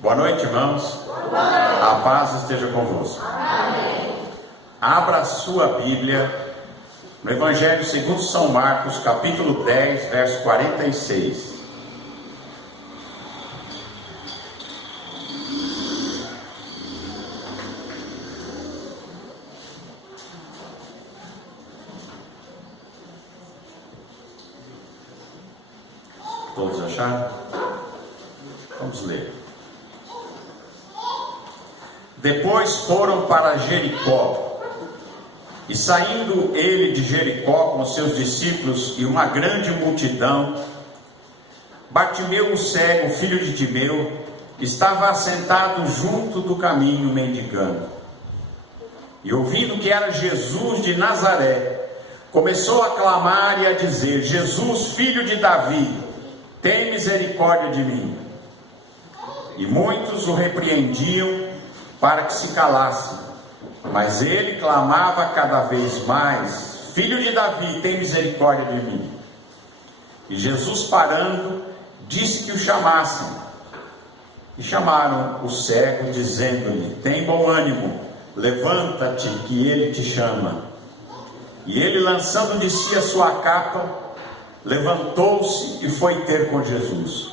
Boa noite, irmãos. A paz esteja convosco. Amém. Abra a sua Bíblia no Evangelho segundo São Marcos, capítulo 10, verso 46. Todos acharam? Vamos ler. Depois foram para Jericó, e saindo ele de Jericó com seus discípulos e uma grande multidão, Bartimeu, o cego, filho de Timeu, estava assentado junto do caminho mendigando. E ouvindo que era Jesus de Nazaré, começou a clamar e a dizer: Jesus, filho de Davi, tem misericórdia de mim. E muitos o repreendiam para que se calasse, mas ele clamava cada vez mais: Filho de Davi, tem misericórdia de mim. E Jesus, parando, disse que o chamassem. E chamaram o cego, dizendo-lhe: Tem bom ânimo, levanta-te, que ele te chama. E ele, lançando de si a sua capa, levantou-se e foi ter com Jesus.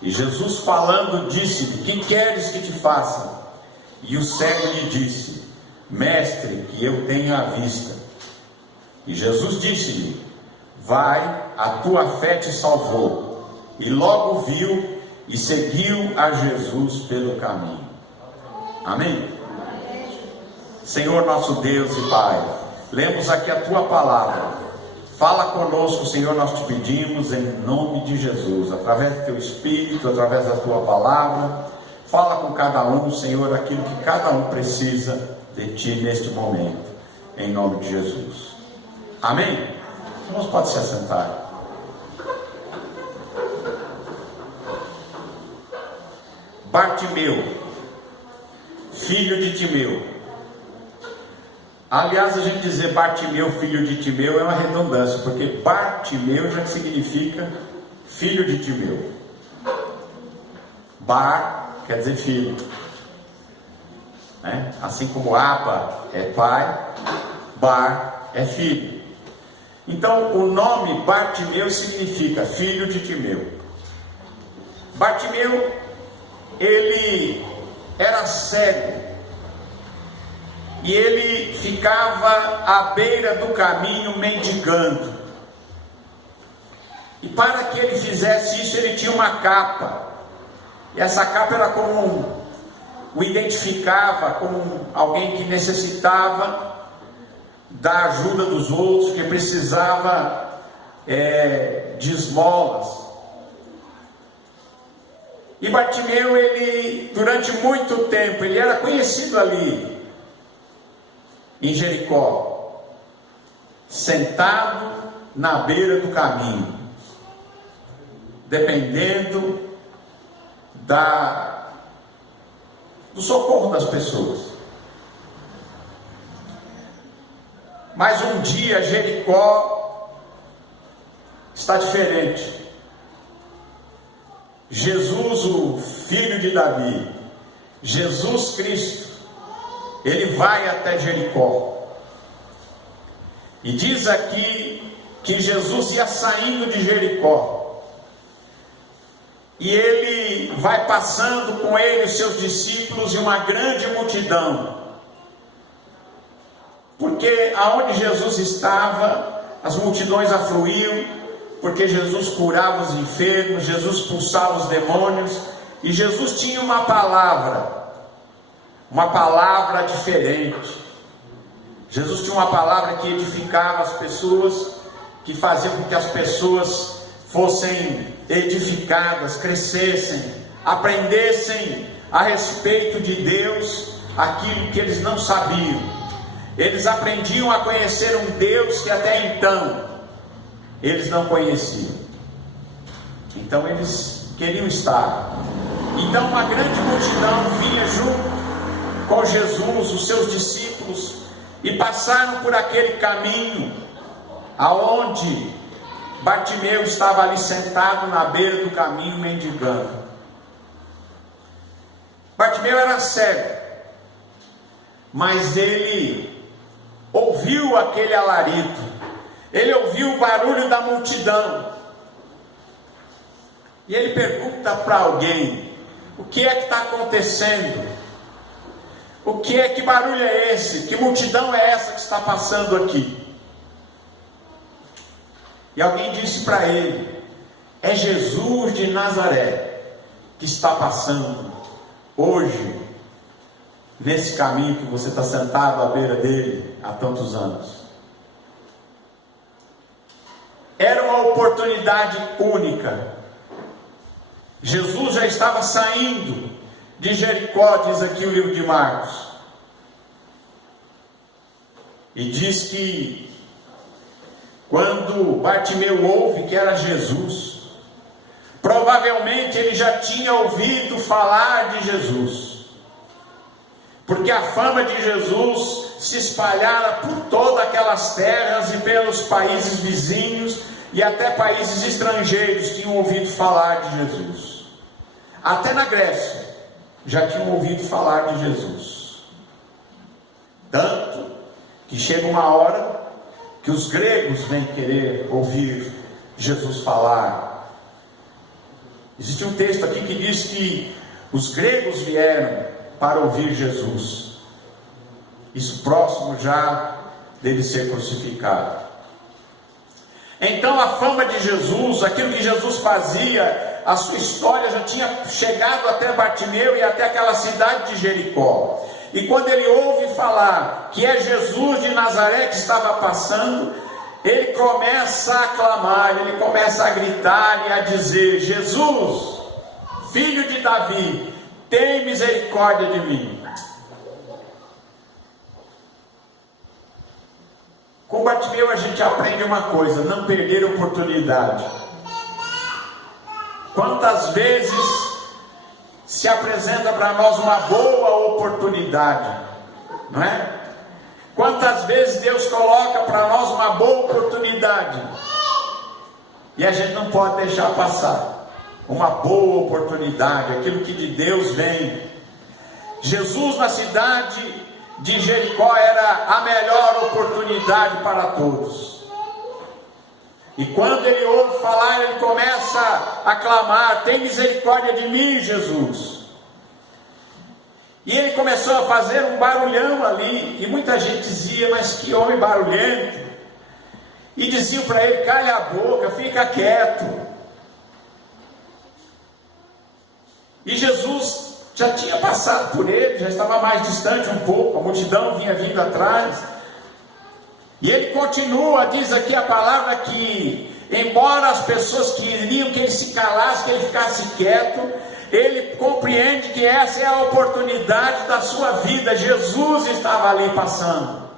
E Jesus, falando, disse-lhe: Que queres que te faça? E o cego lhe disse: Mestre, que eu tenha a vista. E Jesus disse-lhe: Vai, a tua fé te salvou. E logo viu e seguiu a Jesus pelo caminho. Amém? Senhor nosso Deus e Pai, lemos aqui a tua palavra. Fala conosco, Senhor, nós te pedimos em nome de Jesus, através do teu Espírito, através da tua palavra. Fala com cada um, Senhor, aquilo que cada um precisa de ti neste momento, em nome de Jesus. Amém? Irmãos, pode se assentar. Bartimeu, filho de Timeu. Aliás, a gente dizer Bartimeu, filho de Timeu, é uma redundância, porque Bartimeu já significa filho de Timeu. Bar quer dizer filho, né? Assim como Abba é pai, Bar é filho. Então o nome Bartimeu significa filho de Timeu. Bartimeu, ele era cego, e ele ficava à beira do caminho mendigando. E para que ele fizesse isso, ele tinha uma capa. E essa capa era como o identificava como alguém que necessitava da ajuda dos outros, que precisava de esmolas. E Bartimeu, ele durante muito tempo, ele era conhecido ali em Jericó, sentado na beira do caminho, dependendo do socorro das pessoas. Mas um dia Jericó está diferente. Jesus, o filho de Davi, Jesus Cristo, ele vai até Jericó. E diz aqui que Jesus ia saindo de Jericó. E ele vai passando com ele os seus discípulos e uma grande multidão. Porque aonde Jesus estava, as multidões afluíam, porque Jesus curava os enfermos, Jesus expulsava os demônios, e Jesus tinha uma palavra diferente. Jesus tinha uma palavra que edificava as pessoas, que fazia com que as pessoas fossem edificadas, crescessem, aprendessem a respeito de Deus aquilo que eles não sabiam. Eles aprendiam a conhecer um Deus que até então eles não conheciam. Então eles queriam estar. Então uma grande multidão vinha junto com Jesus, os seus discípulos, e passaram por aquele caminho aonde Bartimeu estava ali sentado na beira do caminho mendigando. Bartimeu era cego, mas ele ouviu aquele alarido, ele ouviu o barulho da multidão, e ele pergunta para alguém: o que é que está acontecendo? Que barulho é esse? Que multidão é essa que está passando aqui? E alguém disse para ele: é Jesus de Nazaré que está passando hoje nesse caminho que você está sentado à beira dele há tantos anos. Era uma oportunidade única. Jesus já estava saindo de Jericó, diz aqui o livro de Marcos, e diz que quando Bartimeu ouve que era Jesus, provavelmente ele já tinha ouvido falar de Jesus, porque a fama de Jesus se espalhara por todas aquelas terras e pelos países vizinhos, e até países estrangeiros tinham ouvido falar de Jesus. Até na Grécia já tinham ouvido falar de Jesus, tanto que chega uma hora que os gregos vêm querer ouvir Jesus falar. Existe um texto aqui que diz que os gregos vieram para ouvir Jesus, isso próximo já dele ser crucificado. Então a fama de Jesus, aquilo que Jesus fazia, a sua história já tinha chegado até Bartimeu e até aquela cidade de Jericó. E quando ele ouve falar que é Jesus de Nazaré que estava passando, ele começa a clamar, ele começa a gritar e a dizer: Jesus, filho de Davi, tem misericórdia de mim. Com Bartimeu a gente aprende uma coisa: não perder oportunidade. Quantas vezes se apresenta para nós uma boa oportunidade, não é? Quantas vezes Deus coloca para nós uma boa oportunidade e a gente não pode deixar passar uma boa oportunidade, aquilo que de Deus vem. Jesus na cidade de Jericó era a melhor oportunidade para todos. E quando ele ouve falar, ele começa a clamar: tem misericórdia de mim, Jesus. E ele começou a fazer um barulhão ali, e muita gente dizia: mas que homem barulhento. E diziam para ele: calha a boca, fica quieto. E Jesus já tinha passado por ele, já estava mais distante um pouco, a multidão vinha vindo atrás. E ele continua, diz aqui a palavra que, embora as pessoas queriam que ele se calasse, que ele ficasse quieto, ele compreende que essa é a oportunidade da sua vida. Jesus estava ali passando.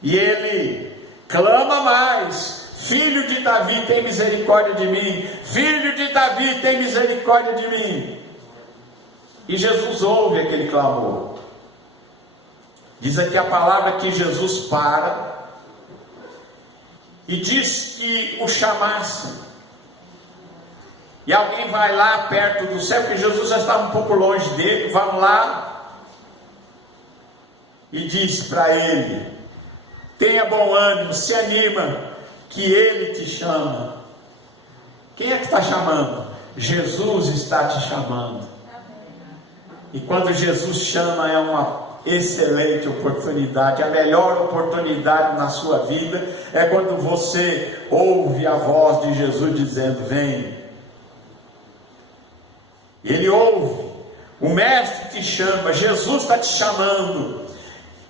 E ele clama mais: filho de Davi, tem misericórdia de mim. Filho de Davi, tem misericórdia de mim. E Jesus ouve aquele clamor. Diz aqui a palavra que Jesus para e diz que o chamasse. E alguém vai lá perto do céu, porque Jesus já estava um pouco longe dele. Vão lá e diz para ele: tenha bom ânimo, se anima, que ele te chama. Quem é que está chamando? Jesus está te chamando. E quando Jesus chama, é uma excelente oportunidade. A melhor oportunidade na sua vida é quando você ouve a voz de Jesus dizendo: vem. Ele ouve, o mestre te chama, Jesus está te chamando.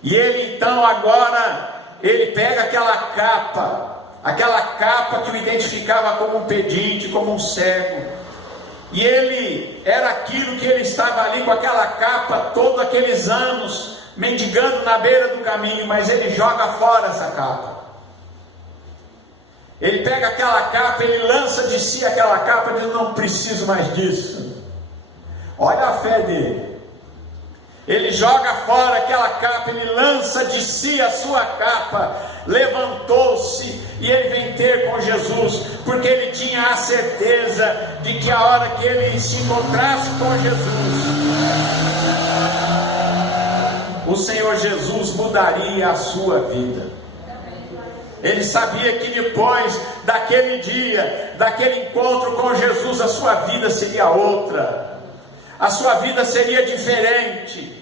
E ele então agora, ele pega aquela capa que o identificava como um pedinte, como um cego. E ele era aquilo que ele estava ali com aquela capa todos aqueles anos, mendigando na beira do caminho, mas ele joga fora essa capa. Ele pega aquela capa, ele lança de si aquela capa e diz: não preciso mais disso. Olha a fé dele. Ele joga fora aquela capa, ele lança de si a sua capa, levantou-se e ele vem ter com Jesus, porque ele tinha a certeza de que a hora que ele se encontrasse com Jesus, o Senhor Jesus mudaria a sua vida. Ele sabia que depois daquele dia, daquele encontro com Jesus, a sua vida seria outra, a sua vida seria diferente.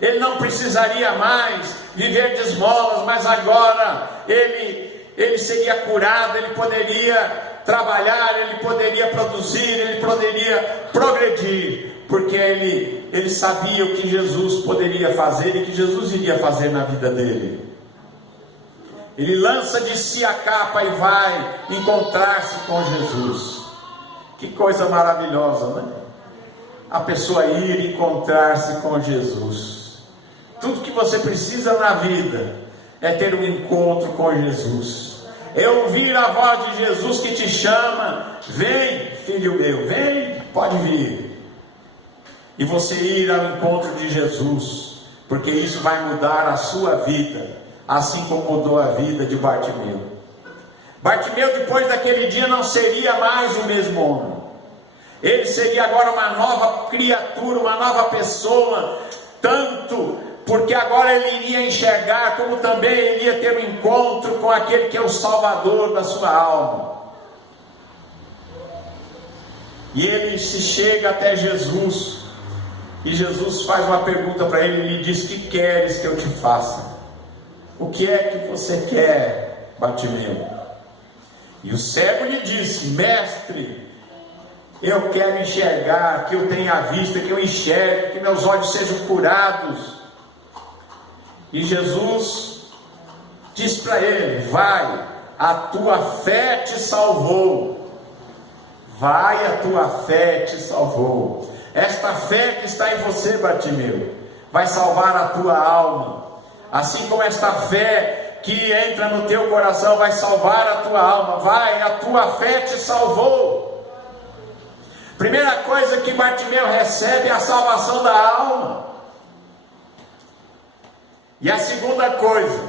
Ele não precisaria mais viver de esmolas, mas agora ele seria curado, ele poderia trabalhar, ele poderia produzir, ele poderia progredir, porque ele sabia o que Jesus poderia fazer e que Jesus iria fazer na vida dele. Ele lança de si a capa e vai encontrar-se com Jesus. Que coisa maravilhosa, né? A pessoa ir encontrar-se com Jesus. Tudo que você precisa na vida é ter um encontro com Jesus, é ouvir a voz de Jesus que te chama: vem, filho meu, vem, pode vir. E você ir ao encontro de Jesus, porque isso vai mudar a sua vida, assim como mudou a vida de Bartimeu. Bartimeu, depois daquele dia, não seria mais o mesmo homem. Ele seria agora uma nova criatura, uma nova pessoa, tanto porque agora ele iria enxergar, como também ele iria ter um encontro com aquele que é o Salvador da sua alma. E ele se chega até Jesus, e Jesus faz uma pergunta para ele, e lhe diz: que queres que eu te faça? O que é que você quer, Bartimeu? E o cego lhe disse: mestre, eu quero enxergar, que eu tenha vista, que eu enxergue, que meus olhos sejam curados. E Jesus diz para ele: vai, a tua fé te salvou. Vai, a tua fé te salvou. Esta fé que está em você, Bartimeu, vai salvar a tua alma. Assim como esta fé que entra no teu coração vai salvar a tua alma. Vai, a tua fé te salvou. Primeira coisa que Bartimeu recebe é a salvação da alma. E a segunda coisa,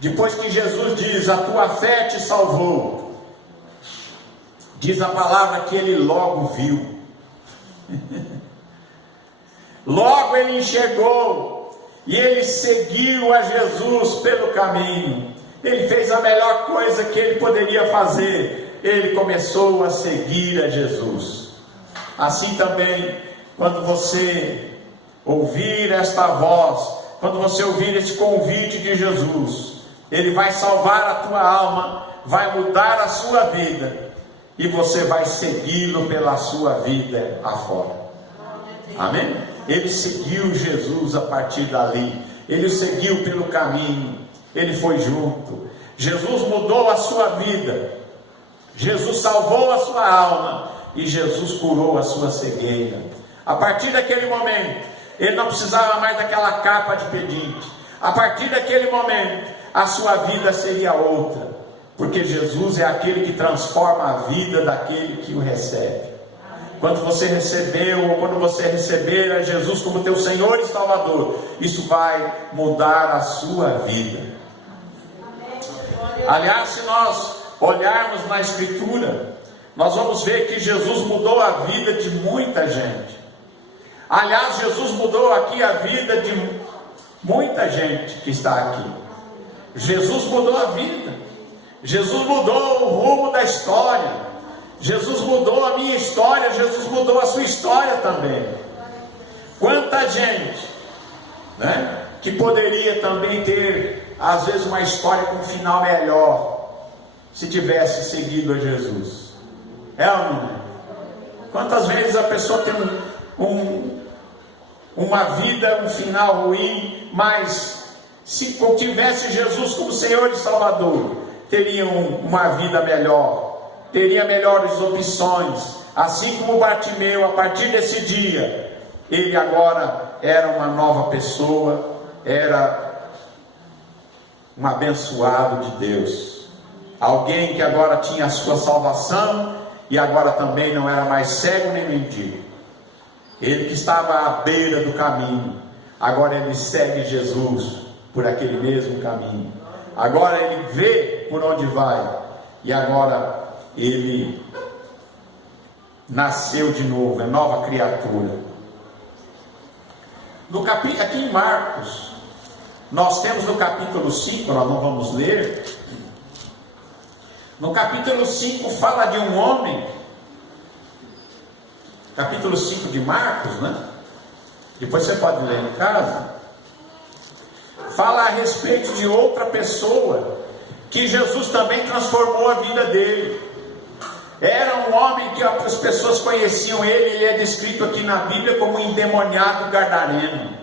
depois que Jesus diz: a tua fé te salvou, diz a palavra que ele logo viu. Logo ele enxergou. E ele seguiu a Jesus pelo caminho. Ele fez a melhor coisa que ele poderia fazer. Ele começou a seguir a Jesus. Assim também, quando você ouvir esta voz, quando você ouvir esse convite de Jesus, ele vai salvar a tua alma, vai mudar a sua vida, e você vai segui-lo pela sua vida afora. Amém? Ele seguiu Jesus a partir dali, ele seguiu pelo caminho, ele foi junto. Jesus mudou a sua vida, Jesus salvou a sua alma, e Jesus curou a sua cegueira. A partir daquele momento, ele não precisava mais daquela capa de pedinte. A partir daquele momento, a sua vida seria outra, porque Jesus é aquele que transforma a vida daquele que o recebe. Quando você recebeu, ou quando você receber a Jesus como teu Senhor e Salvador, isso vai mudar a sua vida. Aliás, se nós olharmos na Escritura, nós vamos ver que Jesus mudou a vida de muita gente. Aliás, Jesus mudou aqui a vida de muita gente que está aqui. Jesus mudou a vida. Jesus mudou o rumo da história. Jesus mudou a minha história, Jesus mudou a sua história também. Quanta gente, né, que poderia também ter, às vezes, uma história com um final melhor, se tivesse seguido a Jesus. É ou não é? Quantas vezes a pessoa tem uma vida, um final ruim, mas se tivesse Jesus como Senhor e Salvador, teria uma vida melhor, teria melhores opções. Assim como Bartimeu, a partir desse dia, ele agora era uma nova pessoa, era um abençoado de Deus, alguém que agora tinha a sua salvação, e agora também não era mais cego nem mendigo. Ele que estava à beira do caminho, agora ele segue Jesus por aquele mesmo caminho. agora ele vê por onde vai, e agora ele nasceu de novo, é nova criatura. Aqui em Marcos, nós temos no capítulo 5, nós não vamos ler. No capítulo 5 fala de um homem, capítulo 5 de Marcos, né? Depois você pode ler em casa. Fala a respeito de outra pessoa que Jesus também transformou a vida dele. Era um homem que as pessoas conheciam ele é descrito aqui na Bíblia como um endemoniado gadareno.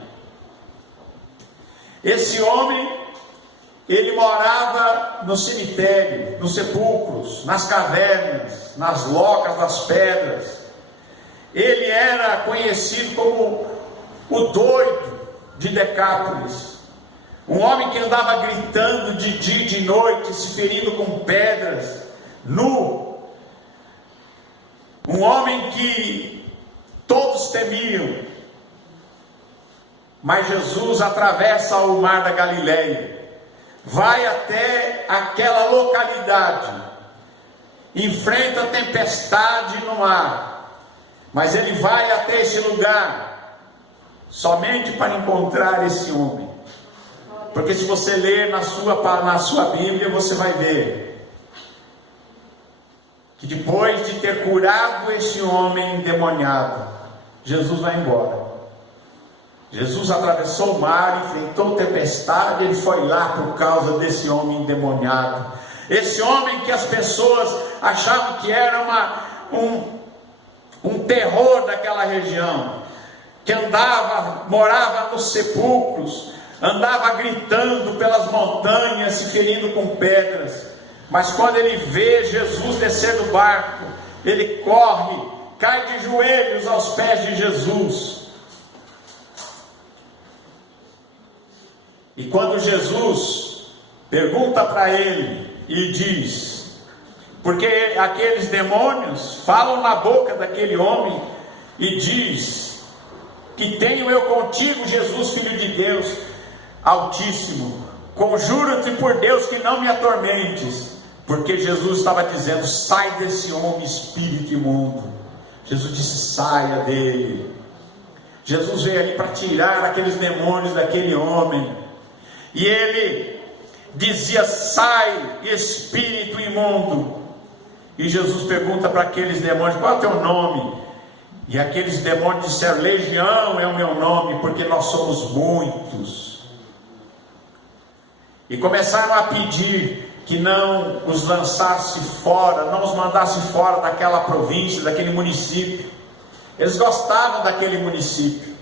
Esse homem, ele morava no cemitério, nos sepulcros, nas cavernas, nas locas das pedras. Ele era conhecido como o doido de Decápolis. Um homem que andava gritando de dia e de noite, se ferindo com pedras, nu. Um homem que todos temiam. Mas Jesus atravessa o mar da Galileia, vai até aquela localidade, enfrenta a tempestade no mar, mas ele vai até esse lugar somente para encontrar esse homem. Porque se você ler na sua Bíblia, você vai ver que depois de ter curado esse homem endemoniado, Jesus vai embora. Jesus atravessou o mar, enfrentou tempestade, ele foi lá por causa desse homem endemoniado. Esse homem que as pessoas achavam que era um terror daquela região, que morava nos sepulcros, andava gritando pelas montanhas, se ferindo com pedras. Mas quando ele vê Jesus descer do barco, ele corre, cai de joelhos aos pés de Jesus. E quando Jesus pergunta para ele e diz, porque aqueles demônios falam na boca daquele homem e diz, que tenho eu contigo, Jesus, Filho de Deus Altíssimo, conjuro-te por Deus que não me atormentes, porque Jesus estava dizendo, sai desse homem, espírito imundo. Jesus disse, saia dele. Jesus veio ali para tirar aqueles demônios daquele homem, e ele dizia, sai, espírito imundo. E Jesus pergunta para aqueles demônios, qual é o teu nome? E aqueles demônios disseram, Legião é o meu nome, porque nós somos muitos. E começaram a pedir que não os lançasse fora, não os mandasse fora daquela província, daquele município. Eles gostavam daquele município.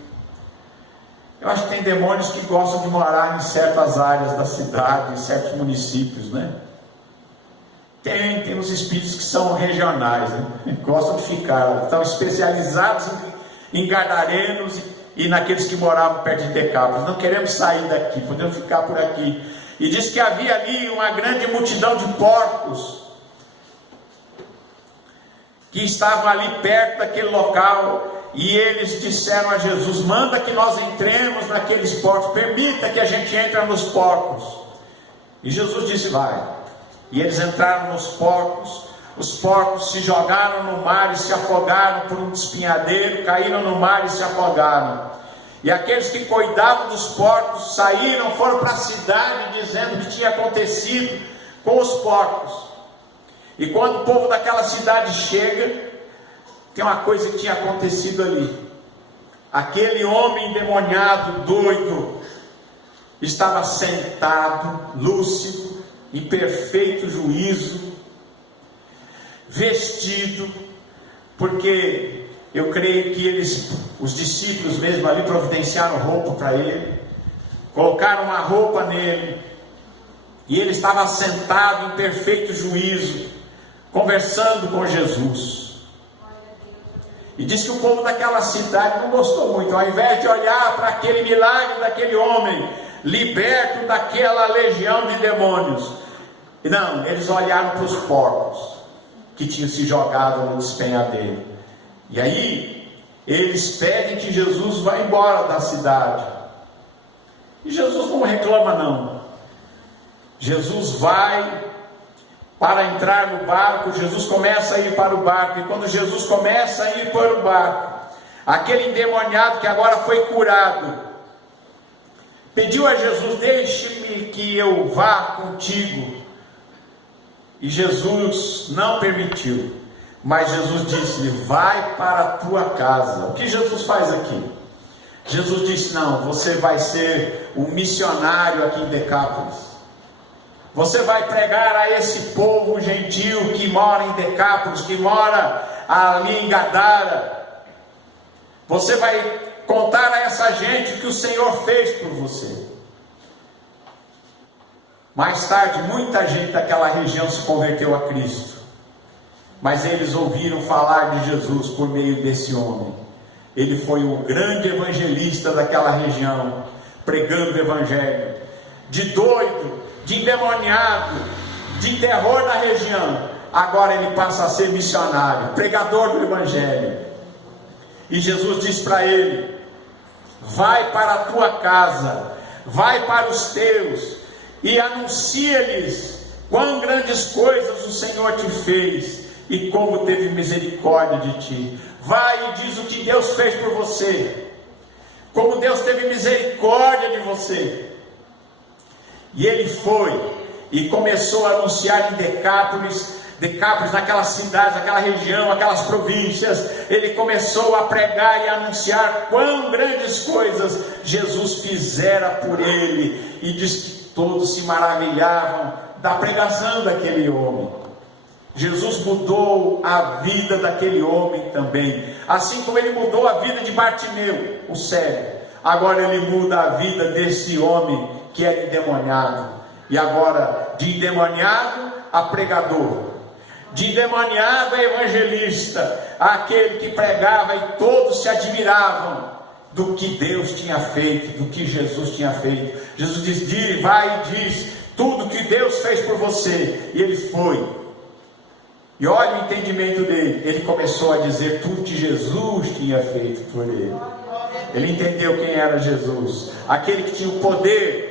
Eu acho que tem demônios que gostam de morar em certas áreas da cidade, em certos municípios, né? Tem uns espíritos que são regionais, né? Gostam de ficar, estão especializados em gadarenos e naqueles que moravam perto de Decápolis. Não queremos sair daqui, podemos ficar por aqui. E diz que havia ali uma grande multidão de porcos que estavam ali perto daquele local, e eles disseram a Jesus, manda que nós entremos naqueles porcos, permita que a gente entre nos porcos. E Jesus disse, vai. E eles entraram nos porcos, os porcos se jogaram no mar e se afogaram por um espinhadeiro, caíram no mar e se afogaram. E aqueles que cuidavam dos porcos saíram, foram para a cidade dizendo o que tinha acontecido com os porcos. E quando o povo daquela cidade chega, tem uma coisa que tinha acontecido ali. Aquele homem endemoniado, doido, estava sentado, lúcido, em perfeito juízo, vestido, porque eu creio que os discípulos mesmo ali providenciaram roupa para ele, colocaram uma roupa nele, e ele estava sentado em perfeito juízo, conversando com Jesus. E diz que o povo daquela cidade não gostou muito. Ao invés de olhar para aquele milagre daquele homem, liberto daquela legião de demônios, não, eles olharam para os porcos que tinham se jogado no despenhadeiro. E aí eles pedem que Jesus vá embora da cidade. E Jesus não reclama não. Jesus vai para entrar no barco, Jesus começa a ir para o barco, e quando Jesus começa a ir para o barco, aquele endemoniado que agora foi curado, pediu a Jesus: deixe-me que eu vá contigo, e Jesus não permitiu, mas Jesus disse-lhe: vai para a tua casa. O que Jesus faz aqui? Jesus disse: não, você vai ser um missionário aqui em Decápolis. Você vai pregar a esse povo gentil que mora em Decápolis, que mora ali em Gadara. Você vai contar a essa gente o que o Senhor fez por você. Mais tarde, muita gente daquela região se converteu a Cristo, mas eles ouviram falar de Jesus por meio desse homem. Ele foi o grande evangelista daquela região, pregando o evangelho. De doido, de endemoniado, de terror na região, agora ele passa a ser missionário, pregador do evangelho. E Jesus diz para ele: vai para a tua casa, vai para os teus, e anuncia-lhes quão grandes coisas o Senhor te fez, e como teve misericórdia de ti. Vai e diz o que Deus fez por você, como Deus teve misericórdia de você. E ele foi e começou a anunciar em Decápolis, naquelas cidades, naquela região, aquelas províncias. Ele começou a pregar e a anunciar quão grandes coisas Jesus fizera por ele, e diz que todos se maravilhavam da pregação daquele homem. Jesus mudou a vida daquele homem também, assim como ele mudou a vida de Bartimeu, o cego. Agora ele muda a vida desse homem que era endemoniado, e agora de endemoniado a pregador, de endemoniado a evangelista, aquele que pregava, e todos se admiravam do que Deus tinha feito, do que Jesus tinha feito. Jesus diz: vai e diz tudo que Deus fez por você. E ele foi, e olha o entendimento dele, ele começou a dizer tudo que Jesus tinha feito por ele. Ele entendeu quem era Jesus, aquele que tinha o poder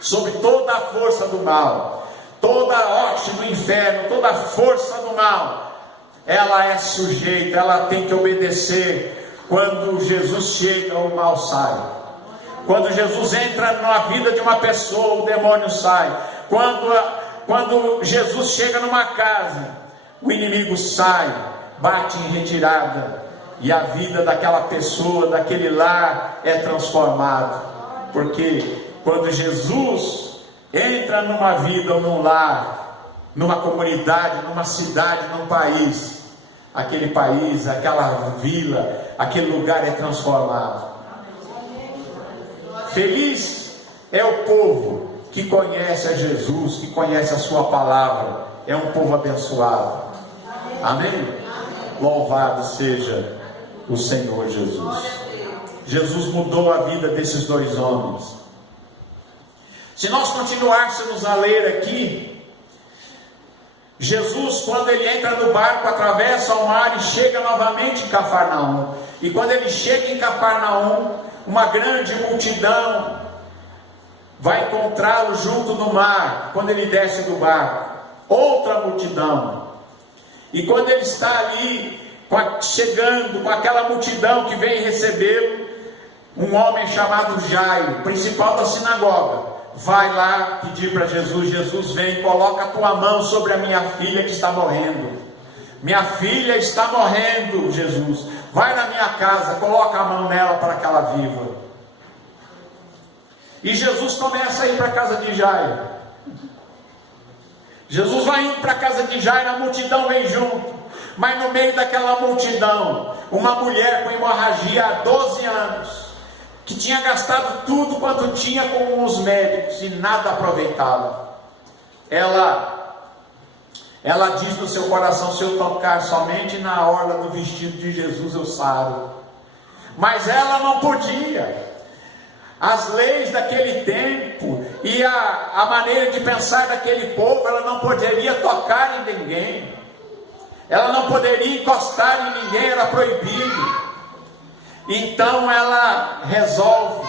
sobre toda a força do mal, toda a hoste do inferno, toda a força do mal. Ela é sujeita, ela tem que obedecer. Quando Jesus chega, o mal sai. Quando Jesus entra na vida de uma pessoa, o demônio sai. Quando Jesus chega numa casa, o inimigo sai, bate em retirada, e a vida daquela pessoa, daquele lar é transformado. Porque quando Jesus entra numa vida ou num lar, numa comunidade, numa cidade, num país, aquele país, aquela vila, aquele lugar é transformado. Feliz é o povo que conhece a Jesus, que conhece a sua palavra. É um povo abençoado. Amém? Louvado seja o Senhor Jesus. Jesus mudou a vida desses dois homens. Se nós continuássemos a ler aqui, Jesus, quando ele entra no barco, atravessa o mar e chega novamente em Cafarnaum. E quando ele chega em Cafarnaum, uma grande multidão vai encontrá-lo junto no mar, quando ele desce do barco. Outra multidão. E quando ele está ali, chegando com aquela multidão que vem recebê-lo, um homem chamado Jairo, principal da sinagoga, vai lá pedir para Jesus: Jesus, vem, coloca a tua mão sobre a minha filha que está morrendo. Minha filha está morrendo, Jesus. Vai na minha casa, coloca a mão nela para que ela viva. E Jesus começa a ir para a casa de Jairo. Jesus vai indo para a casa de Jairo, a multidão vem junto. Mas no meio daquela multidão, uma mulher com hemorragia há 12 anos, que tinha gastado tudo quanto tinha com os médicos e nada aproveitava. Ela diz no seu coração: se eu tocar somente na orla do vestido de Jesus, eu saro. Mas ela não podia. As leis daquele tempo e a maneira de pensar daquele povo, ela não poderia tocar em ninguém, ela não poderia encostar em ninguém, era proibido. Então ela resolve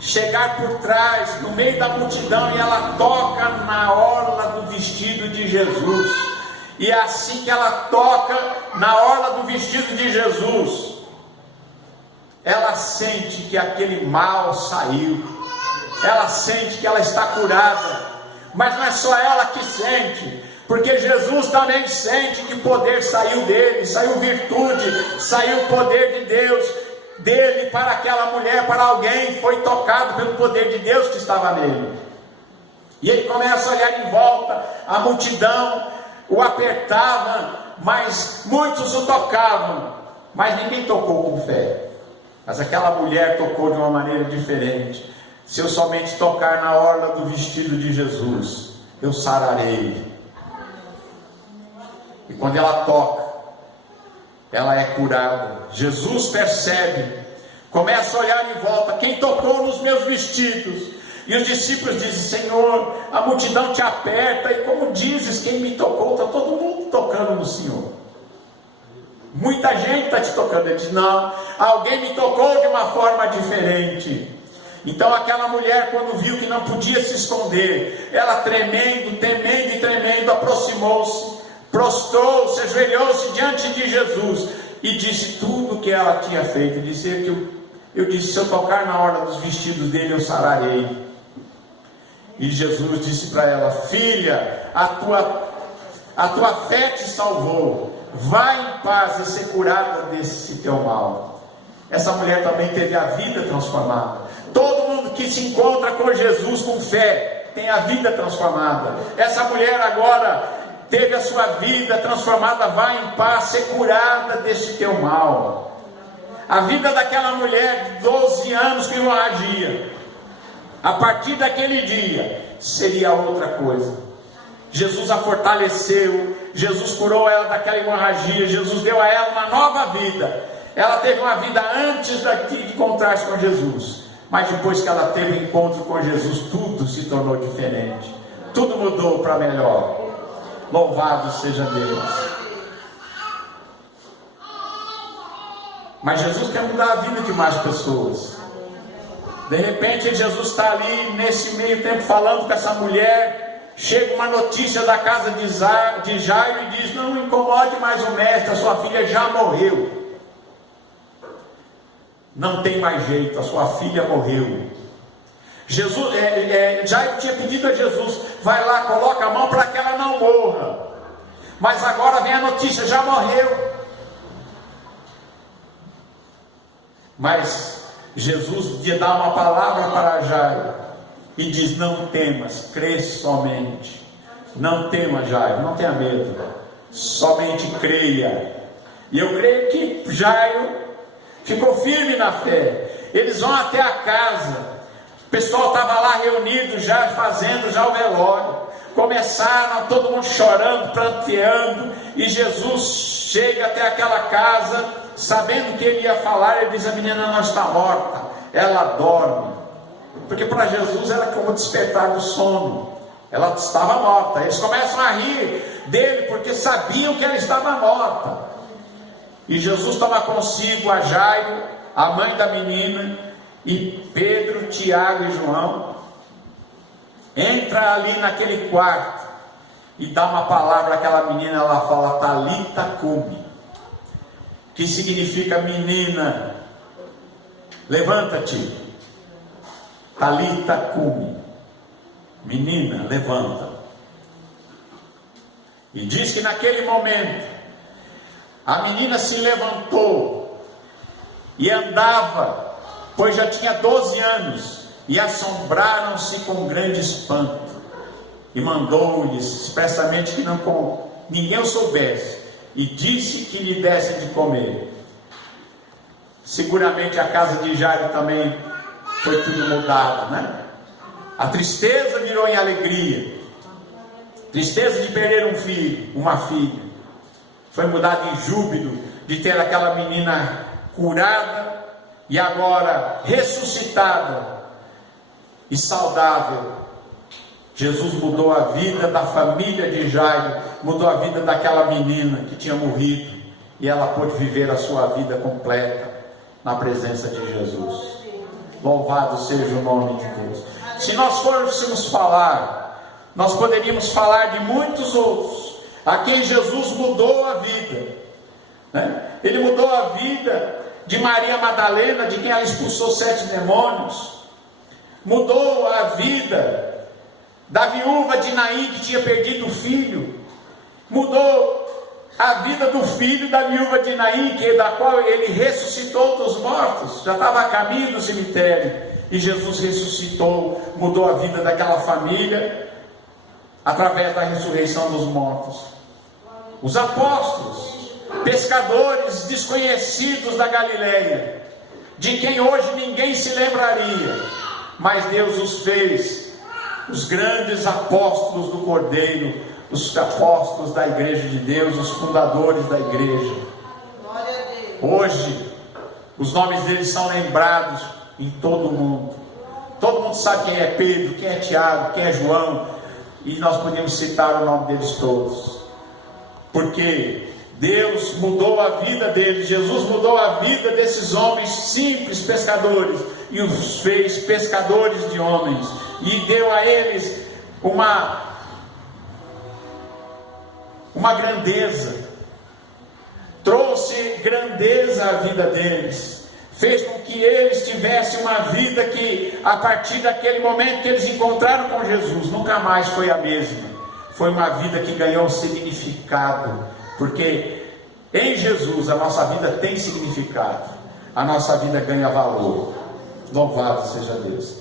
chegar por trás, no meio da multidão, e ela toca na orla do vestido de Jesus. E é assim que ela toca na orla do vestido de Jesus, ela sente que aquele mal saiu, ela sente que ela está curada. Mas não é só ela que sente, porque Jesus também sente que o poder saiu dele, saiu virtude, saiu o poder de Deus dele para aquela mulher, para alguém. Foi tocado pelo poder de Deus que estava nele. E ele começa a olhar em volta, a multidão o apertava, mas muitos o tocavam, mas ninguém tocou com fé. Mas aquela mulher tocou de uma maneira diferente. Se eu somente tocar na orla do vestido de Jesus, eu sararei. E quando ela toca, ela é curada. Jesus percebe, começa a olhar em volta: quem tocou nos meus vestidos? E os discípulos dizem: Senhor, a multidão te aperta, e como dizes quem me tocou? Está todo mundo tocando no Senhor. Muita gente está te tocando. Ele diz: não, alguém me tocou de uma forma diferente. Então aquela mulher, quando viu que não podia se esconder, ela tremendo, temendo e tremendo, aproximou-se, prostrou-se, ajoelhou-se diante de Jesus e disse tudo o que ela tinha feito. Eu disse: se eu tocar na orla dos vestidos dele, eu sararei. E Jesus disse para ela: filha, a tua fé te salvou, vai em paz e ser curada desse teu mal. Essa mulher também teve a vida transformada. Todo mundo que se encontra com Jesus com fé tem a vida transformada. Essa mulher agora teve a sua vida transformada. Vai em paz, ser curada desse teu mal. A vida daquela mulher de 12 anos com hemorragia, a partir daquele dia seria outra coisa. Jesus a fortaleceu, Jesus curou ela daquela hemorragia, Jesus deu a ela uma nova vida. Ela teve uma vida antes de encontrar-se com Jesus, mas depois que ela teve um encontro com Jesus, tudo se tornou diferente, tudo mudou para melhor. Louvado seja Deus. Mas Jesus quer mudar a vida de mais pessoas. De repente Jesus está ali nesse meio tempo falando com essa mulher. Chega uma notícia da casa de Jairo e diz: não incomode mais o mestre, a sua filha já morreu. Não tem mais jeito, a sua filha morreu. Jairo tinha pedido a Jesus: vai lá, coloca a mão para que ela não morra. Mas agora vem a notícia: já morreu. Mas Jesus dá uma palavra para Jairo e diz: não temas, crê somente. Não tema, Jairo, não tenha medo, somente creia. E eu creio que Jairo ficou firme na fé. Eles vão até a casa, o pessoal estava lá reunido, já fazendo já o velório. Começaram todo mundo chorando, pranteando, e Jesus chega até aquela casa, sabendo que ele ia falar. Ele diz: a menina não está morta, ela dorme. Porque para Jesus era como despertar do sono, ela estava morta. Eles começam a rir dele, porque sabiam que ela estava morta. E Jesus toma consigo a Jairo, a mãe da menina, e Pedro, Tiago e João. Entra ali naquele quarto e dá uma palavra àquela menina. Ela fala: Talita cumi, que significa: menina, levanta-te. Talita cumi, menina, levanta. E diz que naquele momento a menina se levantou e andava, pois já tinha 12 anos, e assombraram-se com grande espanto, e mandou-lhes expressamente que ninguém o soubesse, e disse que lhe dessem de comer. Seguramente a casa de Jairo também foi tudo mudado, né? A tristeza virou em alegria. Tristeza de perder um filho, uma filha, foi mudada em júbilo de ter aquela menina curada e agora ressuscitada e saudável. Jesus mudou a vida da família de Jairo, mudou a vida daquela menina que tinha morrido, e ela pôde viver a sua vida completa na presença de Jesus. Louvado seja o nome de Deus. Se nós fôssemos falar, nós poderíamos falar de muitos outros, a quem Jesus mudou a vida, né? Ele mudou a vida de Maria Madalena, de quem ela expulsou 7 demônios. Mudou a vida da viúva de Naim, que tinha perdido o filho. Mudou a vida do filho da viúva de Naim, da qual ele ressuscitou dos mortos. Já estava a caminho do cemitério, e Jesus ressuscitou, mudou a vida daquela família, através da ressurreição dos mortos. Os apóstolos, pescadores desconhecidos da Galileia, de quem hoje ninguém se lembraria, mas Deus os fez os grandes apóstolos do Cordeiro, os apóstolos da igreja de Deus, os fundadores da igreja. Hoje os nomes deles são lembrados em todo o mundo. Todo mundo sabe quem é Pedro, quem é Tiago, quem é João, e nós podemos citar o nome deles todos, porque Deus mudou a vida deles. Jesus mudou a vida desses homens simples pescadores e os fez pescadores de homens, e deu a eles uma grandeza, trouxe grandeza à vida deles, fez com que eles tivessem uma vida que, a partir daquele momento que eles encontraram com Jesus, nunca mais foi a mesma. Foi uma vida que ganhou significado, porque em Jesus a nossa vida tem significado, a nossa vida ganha valor. Louvado seja Deus.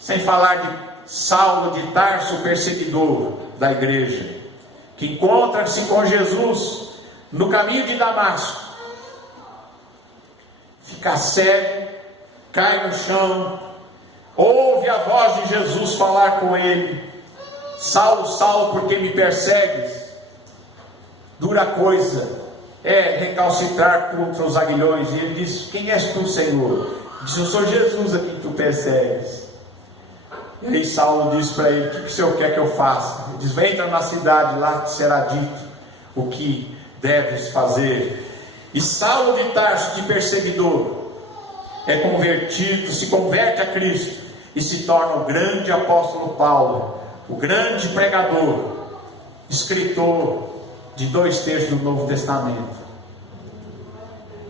Sem falar de Saulo de Tarso, perseguidor da igreja, que encontra-se com Jesus no caminho de Damasco, fica cego, cai no chão, ouve a voz de Jesus falar com ele: Saulo, Saulo, por que me persegues? Dura coisa é recalcitrar contra os aguilhões. E ele diz: quem és tu, Senhor? Diz: eu sou Jesus a quem tu persegues. E aí Saulo diz para ele: o que o Senhor quer que eu faça? Ele diz: entra na cidade, lá te será dito o que deves fazer. E Saulo de Tarso, de perseguidor, é convertido, se converte a Cristo e se torna o grande apóstolo Paulo, o grande pregador, escritor de 2/3 do Novo Testamento.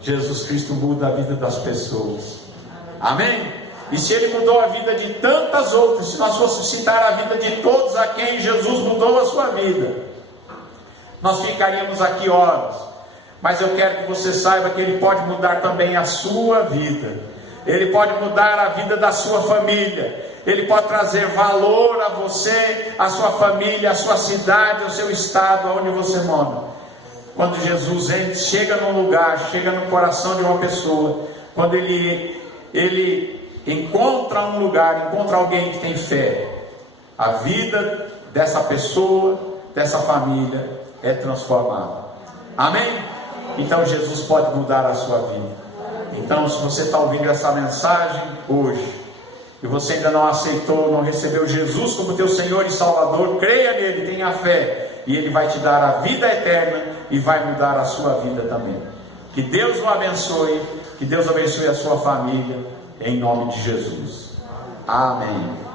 Jesus Cristo muda a vida das pessoas. Amém? E se Ele mudou a vida de tantas outras, se nós fôssemos citar a vida de todos a quem Jesus mudou a sua vida, nós ficaríamos aqui horas. Mas eu quero que você saiba que Ele pode mudar também a sua vida. Ele pode mudar a vida da sua família. Ele pode trazer valor a você, a sua família, a sua cidade, ao seu estado, onde você mora. Quando Jesus chega num lugar, chega no coração de uma pessoa, quando ele encontra um lugar, encontra alguém que tem fé, a vida dessa pessoa, dessa família é transformada. Amém? Então Jesus pode mudar a sua vida. Então, se você está ouvindo essa mensagem hoje e você ainda não aceitou, não recebeu Jesus como teu Senhor e Salvador, creia nele, tenha fé, e Ele vai te dar a vida eterna e vai mudar a sua vida também. Que Deus o abençoe, que Deus abençoe a sua família, em nome de Jesus. Amém.